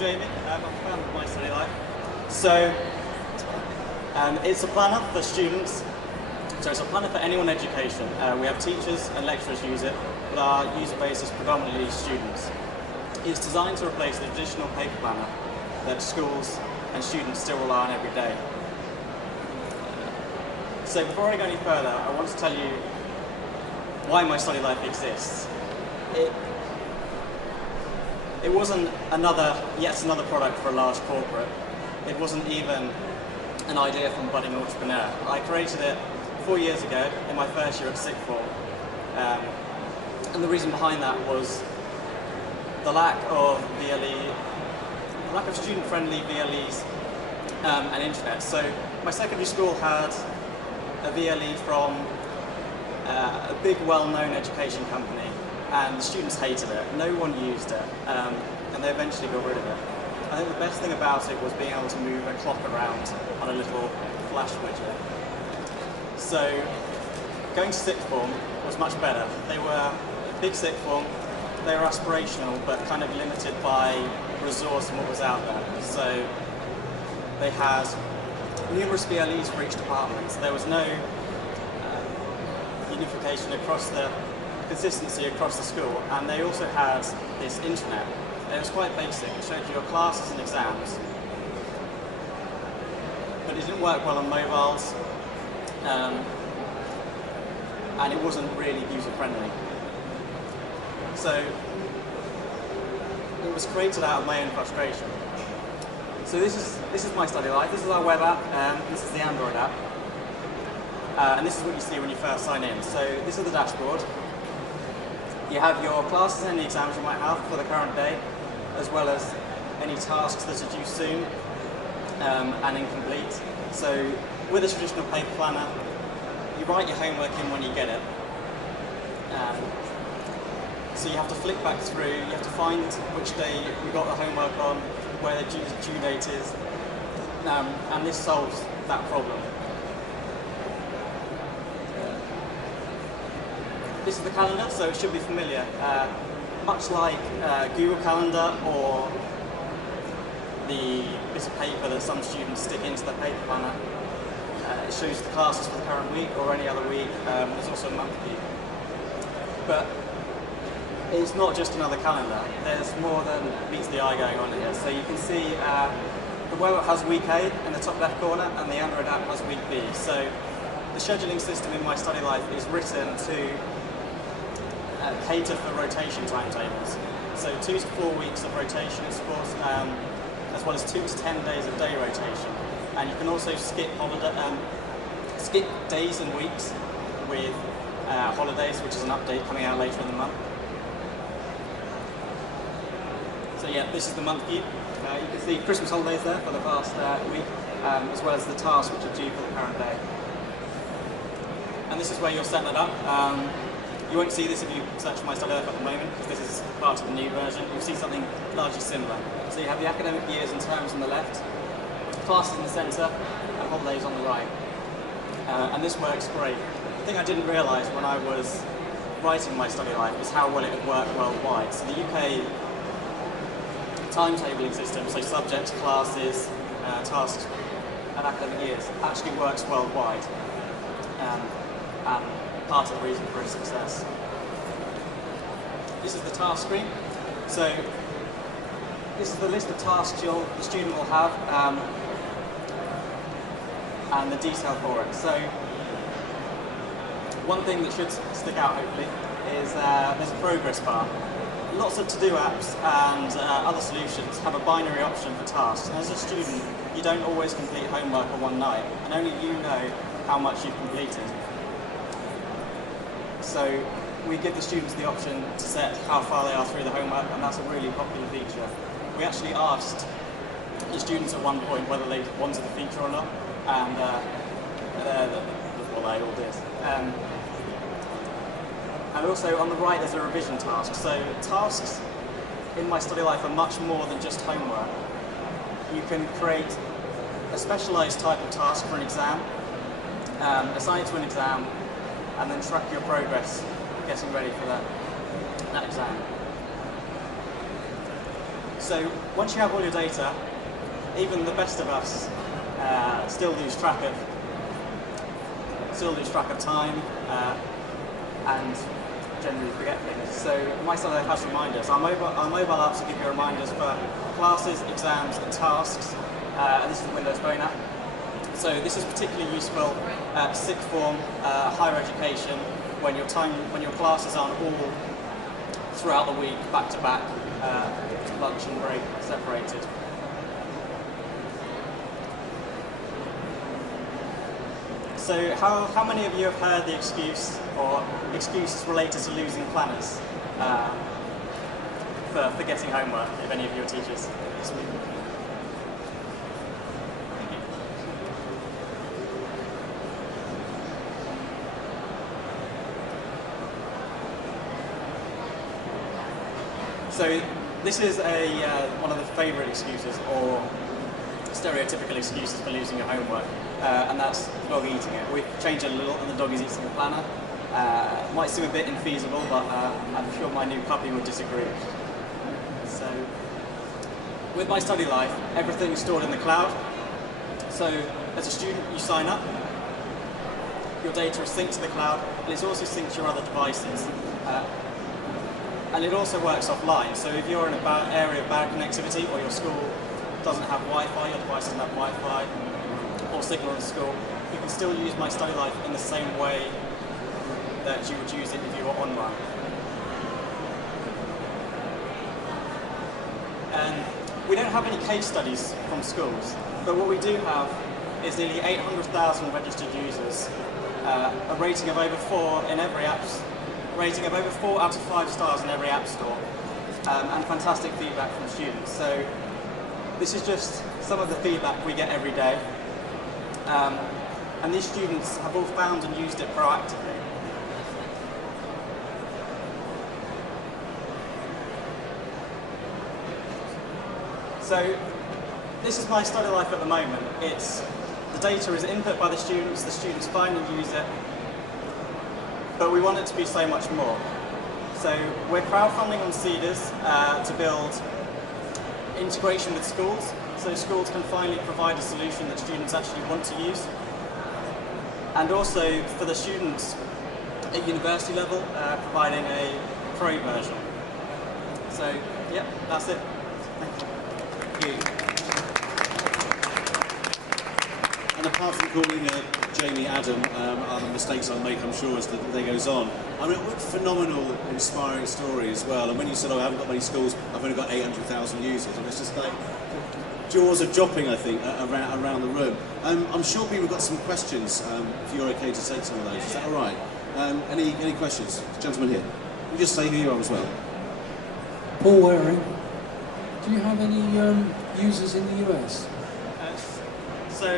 Jamie. I'm a fan of MyStudyLife. So, it's a planner for students. So it's a planner for anyone in education. We have teachers and lecturers use it, but our user base is predominantly students. It's designed to replace the traditional paper planner that schools and students still rely on every day. So before I go any further, I want to tell you why MyStudyLife exists. It wasn't yet another product for a large corporate. It wasn't even an idea from a budding entrepreneur. I created it 4 years ago in my first year at sixth form. And the reason behind that was the lack of student-friendly VLEs and intranets. So my secondary school had a VLE from a big, well-known education company, and the students hated it. No one used it, and they eventually got rid of it. I think the best thing about it was being able to move a clock around on a little flash widget. So going to sixth form was much better. They were big sixth form, they were aspirational, but kind of limited by resource and what was out there. So they had numerous VLEs for each department. So there was no unification across the consistency across the school, and they also had this intranet. It was quite basic. It showed you your classes and exams, but it didn't work well on mobiles, and it wasn't really user-friendly. So it was created out of my own frustration. So this is MyStudyLife. This is our web app. This is the Android app, and this is what you see when you first sign in. So this is the dashboard. You have your classes and any exams you might have for the current day, as well as any tasks that are due soon and incomplete. So with a traditional paper planner, you write your homework in when you get it. So you have to flick back through, you have to find which day you got the homework on, where the due date is, and this solves that problem. This is the calendar, so it should be familiar. Much like Google Calendar or the bit of paper that some students stick into their paper planner, it shows the classes for the current week or any other week. There's also a month view. But it's not just another calendar. There's more than meets the eye going on here. So you can see the web app has week A in the top left corner, and the Android app has week B. So the scheduling system in MyStudyLife is written to cater for rotation timetables. So 2 to 4 weeks of rotation in sports, as well as 2 to 10 days of day rotation. And you can also skip days and weeks with holidays, which is an update coming out later in the month. So yeah, this is the month view. You can see Christmas holidays there for the past week, as well as the tasks which are due for the current day. And this is where you'll set that up. You won't see this if you search MyStudyLife at the moment, because this is part of the new version. You'll see something largely similar. So you have the academic years and terms on the left, classes in the centre, and holidays on the right. And this works great. The thing I didn't realise when I was writing MyStudyLife is how well it would work worldwide. So the UK timetabling system, so subjects, classes, tasks, and academic years, actually works worldwide. And part of the reason for its success. This is the task screen. So this is the list of tasks the student will have, and the detail for it. So one thing that should stick out, hopefully, is there's a progress bar. Lots of to-do apps and other solutions have a binary option for tasks. And as a student, you don't always complete homework on one night, and only you know how much you've completed. So we give the students the option to set how far they are through the homework, and that's a really popular feature. We actually asked the students at one point whether they wanted the feature or not, and that's what they all did. And also on the right there's a revision task. So tasks in MyStudyLife are much more than just homework. You can create a specialised type of task for an exam, assign it to an exam, and then track your progress getting ready for that exam. So once you have all your data, even the best of us still lose track of time and generally forget things. So MyStudyLife has reminders. Our mobile apps will give you reminders for classes, exams, and tasks. And this is the Windows Phone app. So this is particularly useful at sixth form, higher education, when your classes aren't all throughout the week, back to back, lunch and break separated. So how many of you have heard the excuse or excuses related to losing planners for forgetting homework, if any of your teachers? So this is one of the favourite excuses, or stereotypical excuses for losing your homework, and that's the dog eating it. We've changed it a little, and the dog is eating the planner. Might seem a bit infeasible, but I'm sure my new puppy would disagree. So with MyStudyLife, everything is stored in the cloud. So as a student, you sign up, your data is synced to the cloud, and it's also synced to your other devices. And it also works offline, so if you're in an area of bad connectivity, or your school doesn't have Wi-Fi, your device doesn't have Wi-Fi, or signal in school, you can still use MyStudyLife in the same way that you would use it if you were online. And we don't have any case studies from schools, but what we do have is nearly 800,000 registered users, a rating of over 4 in every app. Rating of over 4 out of 5 stars in every app store, and fantastic feedback from students. So this is just some of the feedback we get every day, and these students have all found and used it proactively. So this is MyStudyLife at the moment. The data is input by the students find and use it, but we want it to be so much more. So we're crowdfunding on Seeders to build integration with schools, so schools can finally provide a solution that students actually want to use. And also for the students at university level, providing a pro version. So yeah, that's it. Thank you. And apart from calling Jamie Adam, other mistakes I'll make, I'm sure, as the day goes on. I mean, what a phenomenal, inspiring story as well. And when you said, oh, I haven't got many schools, I've only got 800,000 users, and it's just like, jaws are dropping, I think, around the room. I'm sure people have got some questions, if you're okay to take some of those. Is that all right? Any questions? Gentleman here. You just say who you are as well. Paul Waring. Do you have any users in the US? So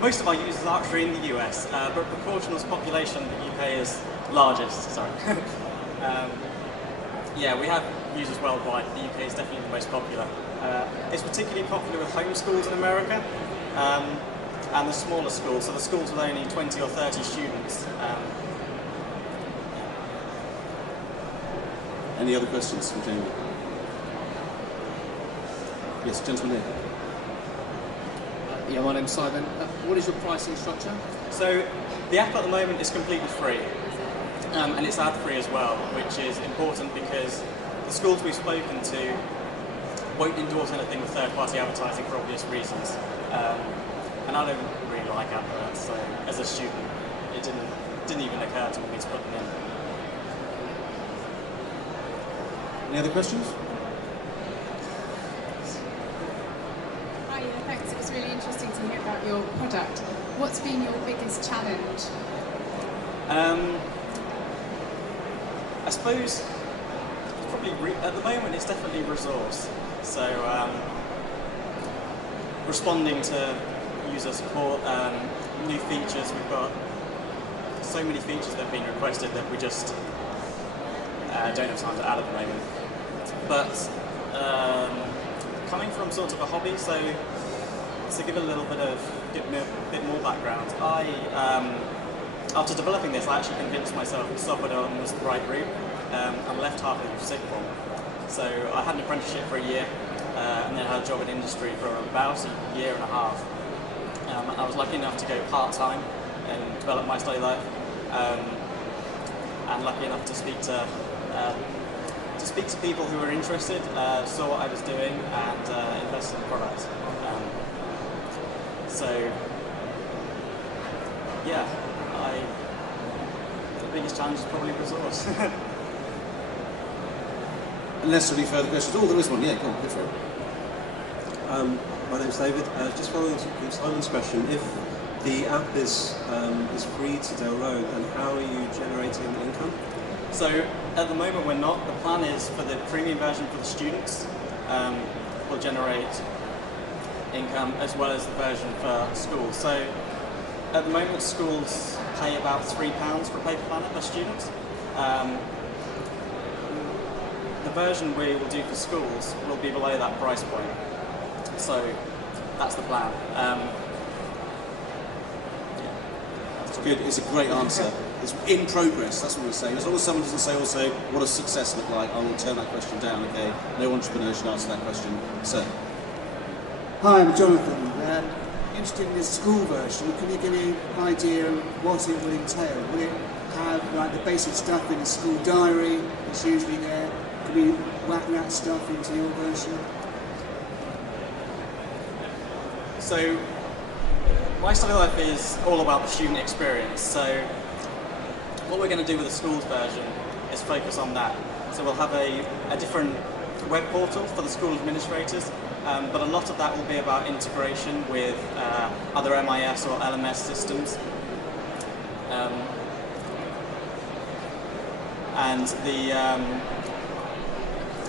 most of our users are actually in the US, but proportional to population, the UK is largest, sorry. Yeah, we have users worldwide. The UK is definitely the most popular. It's particularly popular with home schools in America, and the smaller schools, so the schools with only 20 or 30 students. Any other questions from Jamie? Yes, gentleman here. Yeah, my name's Simon. What is your pricing structure? So the app at the moment is completely free, and it's ad-free as well, which is important because the schools we've spoken to won't endorse anything with third-party advertising for obvious reasons. And I don't really like adverts, so as a student, it didn't even occur to me to put them in. Any other questions? Hi, thanks. It was really interesting to hear about your product. What's been your biggest challenge? I suppose probably at the moment it's definitely resource. So responding to user support, new features. We've got so many features that have been requested that we just don't have time to add at the moment. But coming from sort of a hobby, so to give a little bit more background, after developing this, I actually convinced myself that software development was the right route, and left halfway through sixth form. So I had an apprenticeship for a year, and then had a job in industry for about a year and a half. I was lucky enough to go part-time and develop MyStudyLife, and lucky enough to speak to people who were interested, saw what I was doing, and invested in the product. So yeah, the biggest challenge is probably resource. Unless there are any further questions. Oh, there is one. Yeah, go on, go for it. My name's David. Just following Simon's question, if the app is free to download, then how are you generating income? So at the moment we're not. The plan is for the premium version for the students will generate income as well as the version for schools. So at the moment schools pay about £3 for a paper planner per student. The version we will do for schools will be below that price point. So that's the plan. It's good. It's a great answer. It's in progress. That's what we're saying. As long as someone doesn't say also what does success look like, I will turn that question down. Okay. No entrepreneur should answer that question. Sir. Hi, I'm Jonathan. Interested in this school version. Can you give me an idea of what it will entail? Will it have like the basic stuff in a school diary that's usually there? Can we whack that stuff into your version? So MyStudyLife is all about the student experience. So what we're going to do with the schools version is focus on that. So we'll have a different web portal for the school administrators, but a lot of that will be about integration with other MIS or LMS systems.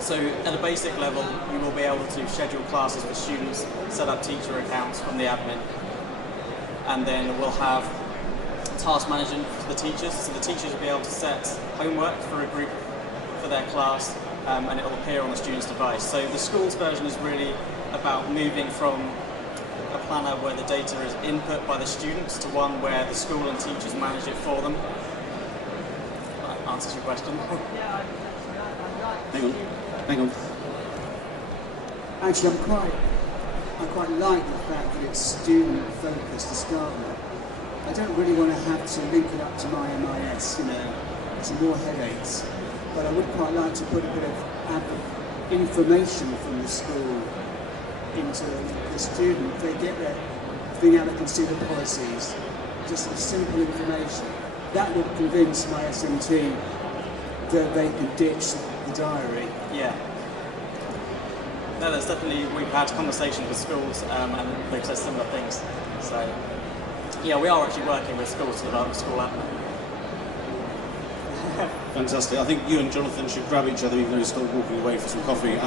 So at a basic level, you will be able to schedule classes for students, set up teacher accounts from the admin, and then we'll have task management for the teachers. So the teachers will be able to set homework for a group for their class, and it will appear on the student's device. So the schools version is really about moving from a planner where the data is input by the students to one where the school and teachers manage it for them. That answers your question. Hang on. Actually, I quite like the fact that it's student focused to start with. I don't really want to have to link it up to my MIS, some more headaches. But I would quite like to put a bit of information from the school into the student. If they get their thing out, they can see the policies. Just some simple information. That would convince my SMT that they can ditch the diary. Yeah. No, there's definitely, we've had conversations with schools and they've said similar things. So, yeah, we are actually working with schools to develop a school app. Fantastic. I think you and Jonathan should grab each other even though you're still walking away for some coffee.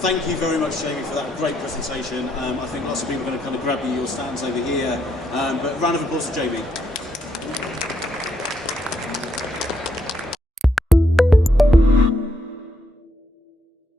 Thank you very much, Jamie, for that great presentation. I think lots of people are going to kind of grab you your stands over here. But round of applause for Jamie.